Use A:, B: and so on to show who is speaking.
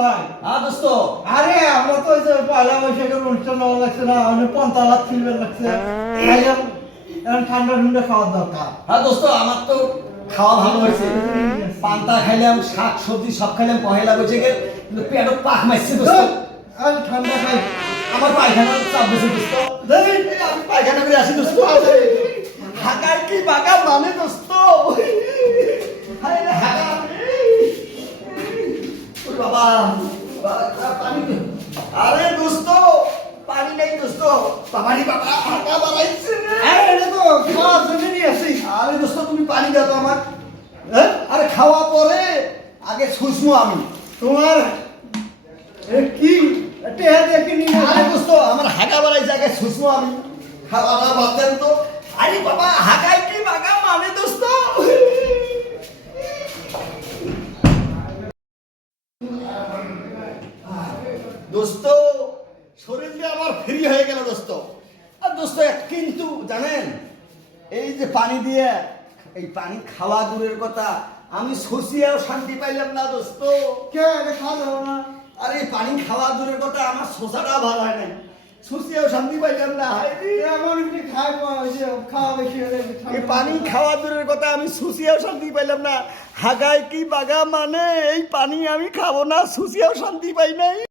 A: ভাই।
B: হ্যাঁ দোস্ত।
A: আরে আমরা তো ওই যে পয়লা বৈশাখের অনুষ্ঠান নেওয়া লাগছে না অনেক পন্তালাত ফিলবে লাগছে। এখন ঠান্ডা ঠান্ডা খাওয়ার দরকার।
B: হ্যাঁ দোস্ত আমার তো খাওয়া ভালো হয়েছে। পান্তা খাইলাম শাক সবজি সব খাইলাম পহেলা বৈশাখে কিন্তু পেটও পাক মারছে দোস্ত।
A: আমি ঠান্ডা খাই।
B: আমার পায়খানার চাপ বেশি দোস্ত। আমি পায়খানা করে আসি দোস্ত। ঢাকার কি বাগা মানে দোস্ত? আরে দোস্ত পানি নেই দোস্ত। বাবারি বাবা হাগা বাড়াইছে
A: আরে তো খাওয়ার জন্য নিয়ে আসি।
B: আরে দোস্ত তুমি পানি দাও তো আমার।
A: হ্যাঁ?
B: আরে খাওয়া পরে আগে শুষমো আমি।
A: তোমার কি? টেহা কি নিয়ে
B: আরে দোস্ত আমার হাগা বাড়াই জায়গায় শুষমো আমি। খাওয়াটা বাদ দেন তো। আরে বাবা হাগাই দোস্ত শরীর দিয়ে আমার ফ্রি হয়ে গেল দোস্ত। আর দোস্ত কিন্তু জানেন এই যে পানি দিয়ে এই পানি খাওয়া দূরের কথা আমি শশিয়াও শান্তি পাইলাম না দোস্ত।
A: কে খাওয়া যাবে না।
B: আর এই পানি খাওয়া দূরের কথা আমার শোষাটা ভালো হয় নাই। শান্তি পাইলাম না।
A: এমন কি খাওয়া
B: পানি খাওয়া দূরের কথা আমি শান্তি পাইলাম না। হাগায় কি বাগা মানে এই পানি আমি খাব না সুসিয়াও শান্তি পাই নাই।